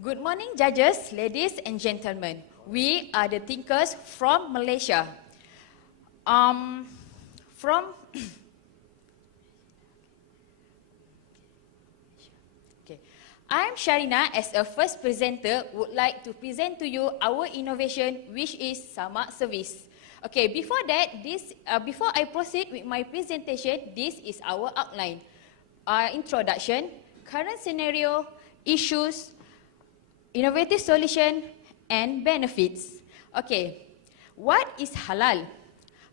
Good morning, judges, ladies and gentlemen. We are the thinkers from Malaysia. I'm Sharina. As a first presenter, would like to present to you our innovation, which is Samak service. Okay, before I proceed with my presentation, this is our outline. Introduction, current scenario, issues, innovative solution, and benefits. Okay, what is halal?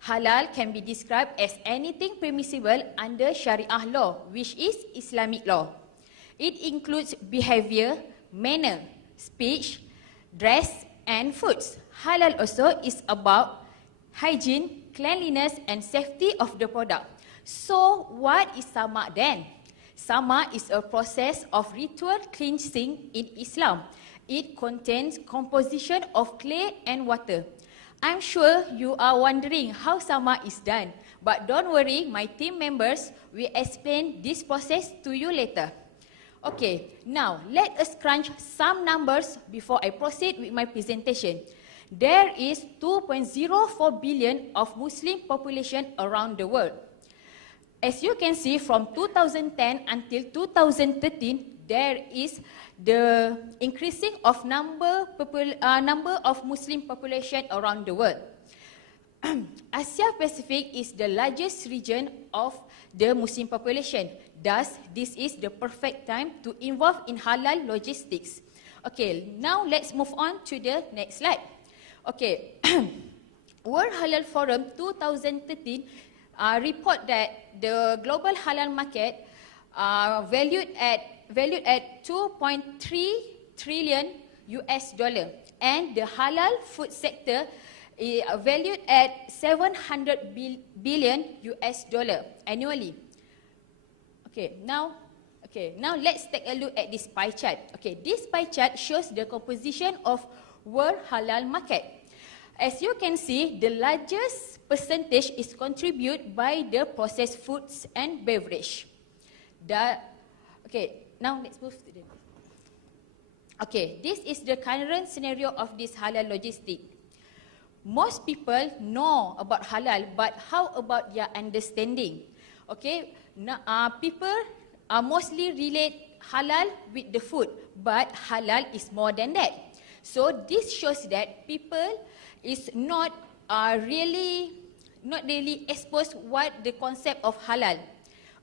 Halal can be described as anything permissible under Sharia law, which is Islamic law. It includes behavior, manner, speech, dress, and foods. Halal also is about hygiene, cleanliness, and safety of the product. So, what is Samak then? Samak is a process of ritual cleansing in Islam. It contains composition of clay and water. I'm sure you are wondering how Samak is done, but don't worry, my team members will explain this process to you later. Okay, now let us crunch some numbers before I proceed with my presentation. There is 2.04 billion of Muslim population around the world. As you can see, from 2010 until 2013, there is the increasing of number of Muslim population around the world. Asia Pacific is the largest region of the Muslim population. Thus, this is the perfect time to involve in halal logistics. Okay, now let's move on to the next slide. Okay, World Halal Forum 2013 report that the global halal market valued at 2.3 trillion US dollar, and the halal food sector is valued at 700 billion US dollar annually. Okay, now let's take a look at this pie chart. Okay, this pie chart shows the composition of world halal market. As you can see, the largest percentage is contributed by the processed foods and beverage. Okay, now let's move to the next. Okay, this is the current scenario of this halal logistic. Most people know about halal, but how about their understanding? Okay, people mostly relate halal with the food, but halal is more than that. So this shows that people is not really exposed what the concept of halal.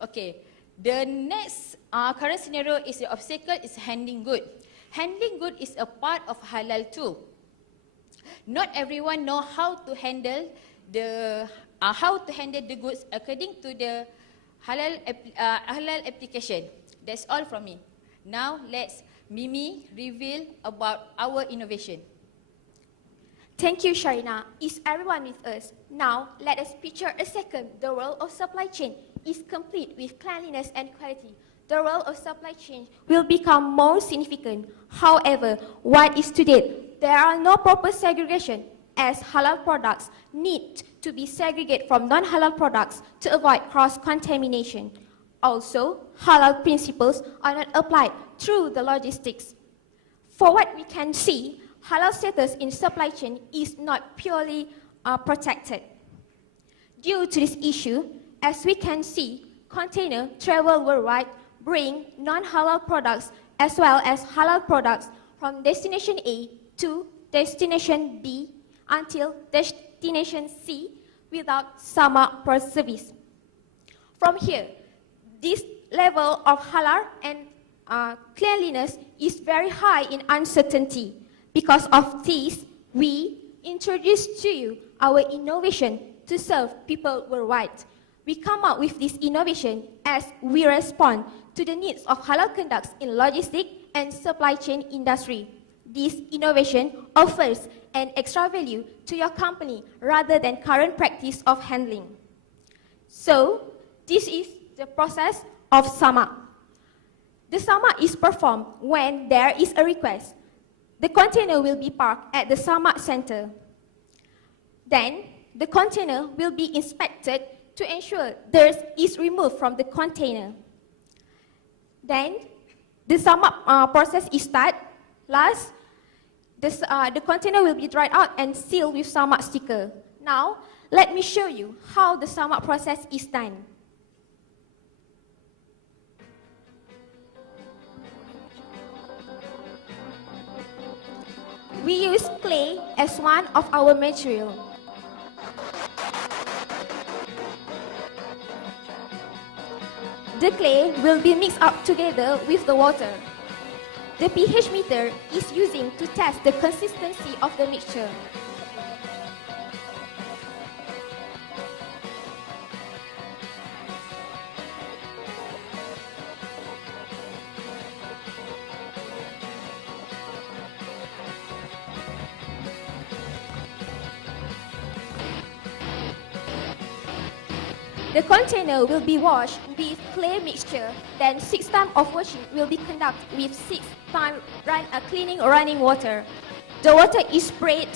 Okay, the next current scenario is the obstacle is handling good. Handling good is a part of halal too. Not everyone know how to handle the goods according to the halal application. That's all from me. Now let's Mimi reveal about our innovation. Thank you, Sharina. Is everyone with us? Now let us picture a second. The world of supply chain is complete with cleanliness and quality. The role of supply chain will become more significant. However, what is today? There are no proper segregation, as halal products need to be segregated from non-halal products to avoid cross-contamination. Also, halal principles are not applied through the logistics. For what we can see, halal status in supply chain is not purely protected. Due to this issue, as we can see, containers travel worldwide, bring non-halal products as well as halal products from destination A to destination B until destination C without Samak per service. From here, this level of halal and cleanliness is very high in uncertainty. Because of this, we introduce to you our innovation to serve people worldwide. We come up with this innovation as we respond to the needs of halal conducts in logistics and supply chain industry. This innovation offers an extra value to your company rather than current practice of handling. So, this is the process of Samak. The Samak is performed when there is a request. The container will be parked at the Samak center. Then, the container will be inspected to ensure dirt is removed from the container. Then, the Samak process is started. Last, the container will be dried out and sealed with Samak sticker. Now, let me show you how the Samak process is done. We use clay as one of our material. The clay will be mixed up together with the water. The pH meter is using to test the consistency of the mixture. The container will be washed with clay mixture, then 6 times of washing will be conducted with 6 times cleaning running water. The water is sprayed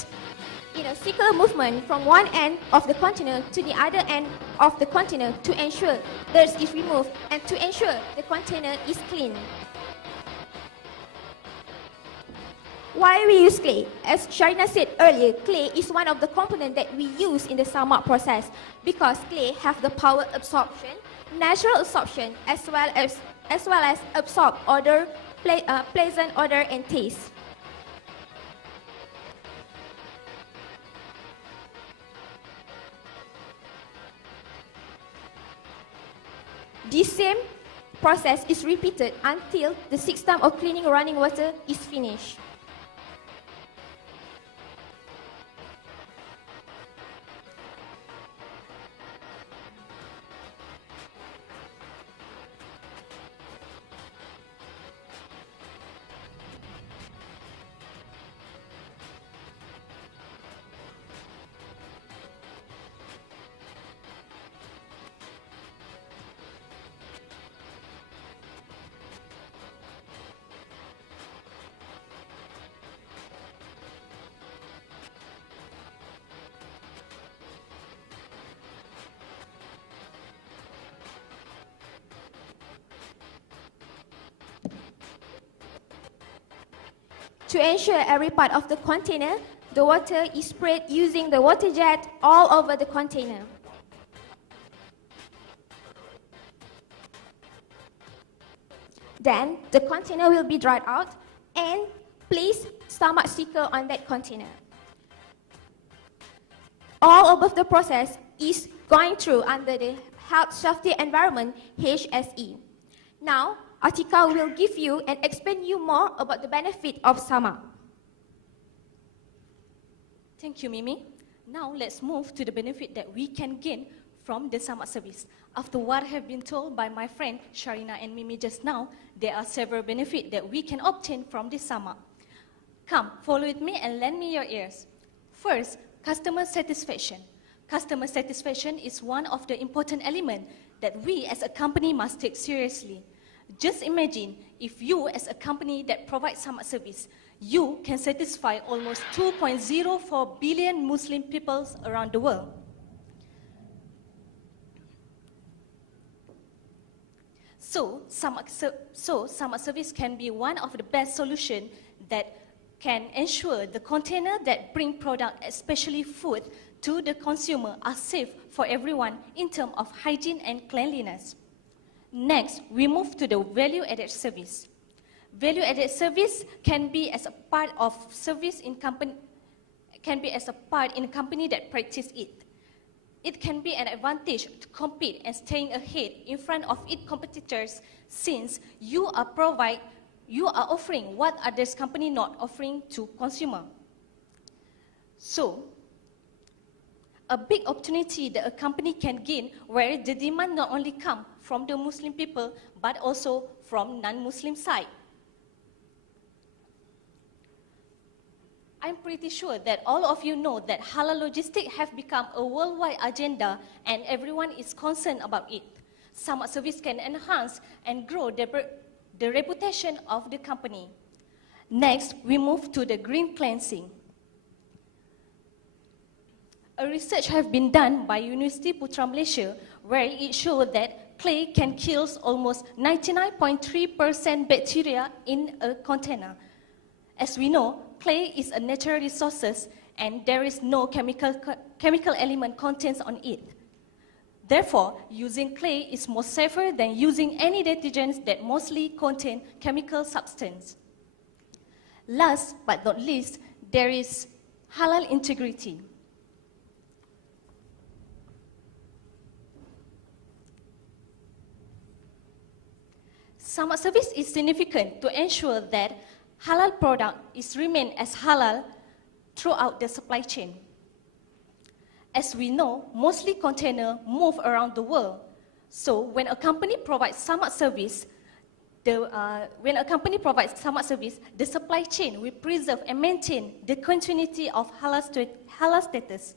in a circular movement from one end of the container to the other end of the container to ensure dirt is removed and to ensure the container is clean. Why we use clay? As Sharina said earlier, clay is one of the components that we use in the Samak process because clay have the power absorption, natural absorption, as well as absorb odor, pleasant odor and taste. This same process is repeated until the 6 times of cleaning running water is finished. To ensure every part of the container, the water is sprayed using the water jet all over the container. Then, the container will be dried out and place Samak sticker on that container. All above the process is going through under the Health Safety Environment HSE. Now, Atika will give you and explain you more about the benefit of Samak. Thank you, Mimi. Now let's move to the benefit that we can gain from the Samak service. After what have been told by my friend Sharina and Mimi just now, there are several benefits that we can obtain from this Samak. Come, follow with me and lend me your ears. First, customer satisfaction. Customer satisfaction is one of the important elements that we as a company must take seriously. Just imagine if you as a company that provides Samak service, you can satisfy almost 2.04 billion Muslim people around the world. So Samak service can be one of the best solutions that can ensure the container that bring product, especially food, to the consumer are safe for everyone in terms of hygiene and cleanliness. Next, we move to the value-added service. Value-added service can be as a part of service in company, in a company that practice it. It can be an advantage to compete and staying ahead in front of its competitors since you are offering what others company not offering to consumer. So, a big opportunity that a company can gain where the demand not only come from the Muslim people but also from non-Muslim side. I'm pretty sure that all of you know that halal logistics have become a worldwide agenda and everyone is concerned about it. Samak service can enhance and grow the reputation of the company. Next, we move to the green cleansing. A research has been done by Universiti Putra Malaysia where it showed that clay can kill almost 99.3% bacteria in a container. As we know, clay is a natural resource and there is no chemical element contains on it. Therefore, using clay is more safer than using any detergents that mostly contain chemical substance. Last but not least, there is halal integrity. Samak service is significant to ensure that halal product is remain as halal throughout the supply chain. As we know, mostly containers move around the world. So when a company provides Samak service, the supply chain will preserve and maintain the continuity of halal status.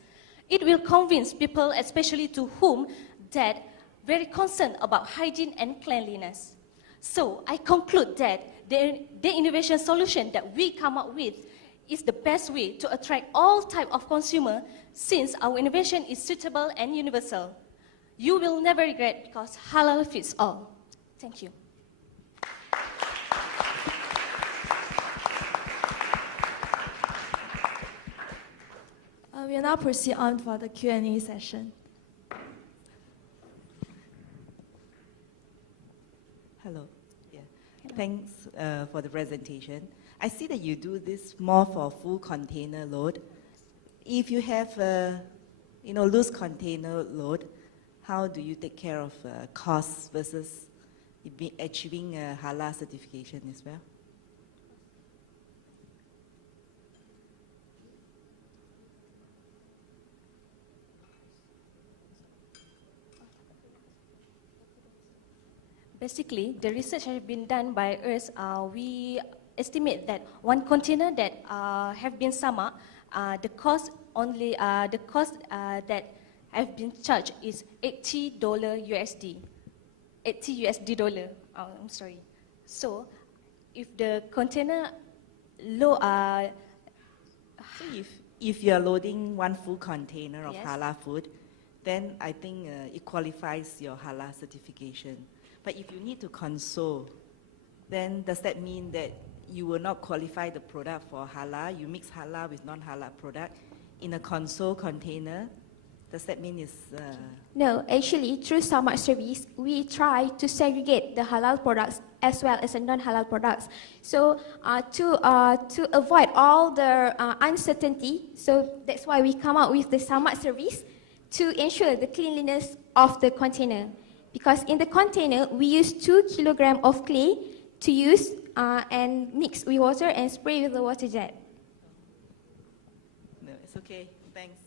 It will convince people, especially to whom that very concerned about hygiene and cleanliness. So I conclude that the innovation solution that we come up with is the best way to attract all type of consumer since our innovation is suitable and universal. You will never regret because halal fits all. Thank you. We will now proceed on for the Q&A session. Hello. Yeah. Thanks for the presentation. I see that you do this more for full container load. If you have a loose container load, how do you take care of costs versus achieving a halal certification as well? Basically, the research has been done by us. We estimate that one container that have been Samak, the cost that have been charged is $80 USD. $80 USD dollar. Oh, I'm sorry. So, if the container low, so if you are loading one full container of Yes. halal food, then I think it qualifies your halal certification. But if you need to console, then does that mean that you will not qualify the product for halal? You mix halal with non-halal product in a console container. Does that mean it's... No, actually, through Samak service, we try to segregate the halal products as well as the non-halal products. So to avoid all the uncertainty, so that's why we come out with the Samak service to ensure the cleanliness of the container. Because in the container, we use 2 kilograms of clay to use and mix with water and spray with the water jet. No, it's okay. Thanks.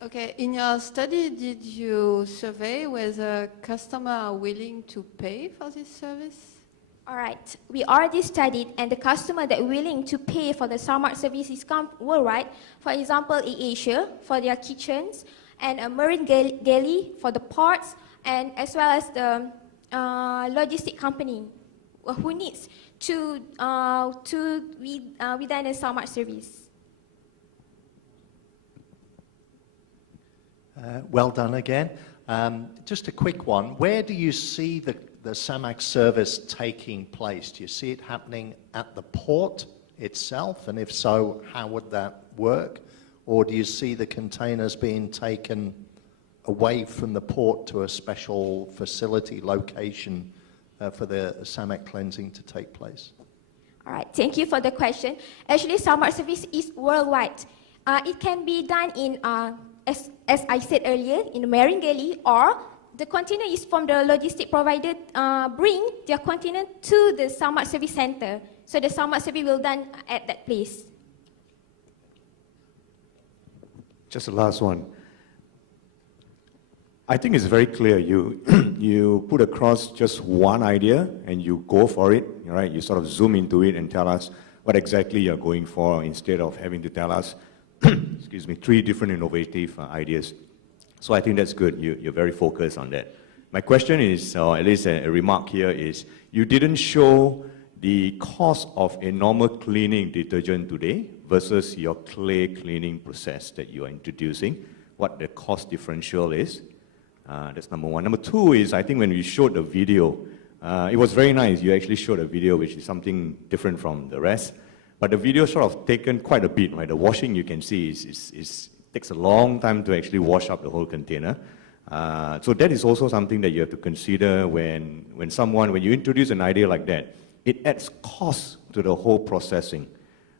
Okay, in your study, did you survey whether customers are willing to pay for this service? All right, we already studied, and the customer that willing to pay for the Samak services come worldwide. For example, in Asia, for their kitchens, and a marine galley for the ports, and as well as the logistic company who needs to within a Samak service. Well done again. Just a quick one. Where do you see the Samak service taking place? Do you see it happening at the port itself? And if so, how would that work? Or do you see the containers being taken away from the port to a special facility location for the Samak cleansing to take place? All right, thank you for the question. Actually, Samak service is worldwide. It can be done in, as I said earlier, in a marine galley, or the container is from the logistic provider bring their container to the Samak service center. So the Samak service will done at that place. Just the last one. I think it's very clear. You put across just one idea and you go for it, right? You sort of zoom into it and tell us what exactly you're going for instead of having to tell us, excuse me, 3 different innovative ideas. So I think that's good. You're very focused on that. My question is, or at least a remark here is, you didn't show the cost of a normal cleaning detergent today versus your clay cleaning process that you are introducing, what the cost differential is. That's number one. Number two is, I think when we showed the video, It was very nice. You actually showed a video which is something different from the rest. But the video sort of taken quite a bit, right? The washing you can see takes a long time to actually wash up the whole container. So that is also something that you have to consider when you introduce an idea like that. It adds cost to the whole processing,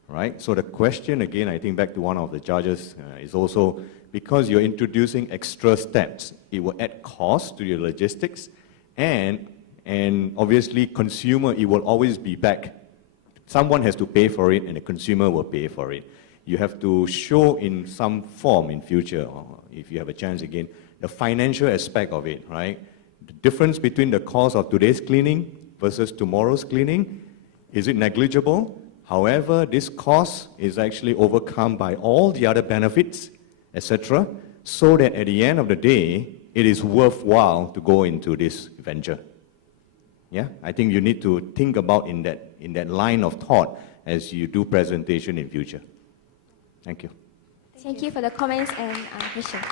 right? So the question again, I think back to one of the judges, is also because you're introducing extra steps, it will add cost to your logistics, and obviously consumer, it will always be back. Someone has to pay for it and the consumer will pay for it. You have to show in some form in future, or if you have a chance again, the financial aspect of it, right? The difference between the cost of today's cleaning versus tomorrow's cleaning, is it negligible? However, this cost is actually overcome by all the other benefits, etc., so that at the end of the day, it is worthwhile to go into this venture. Yeah, I think you need to think about in that line of thought as you do presentation in future. Thank you. Thank you for the comments and questions.